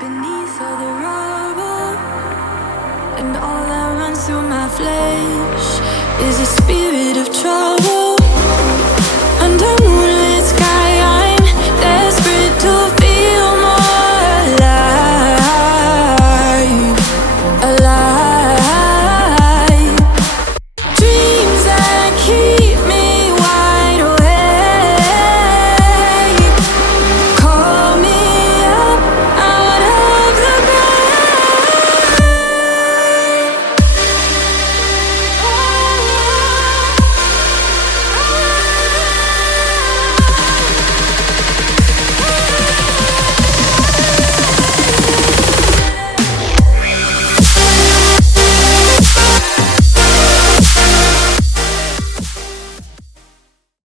beneath all the rubble, and all that runs through my flesh is a spirit of trouble.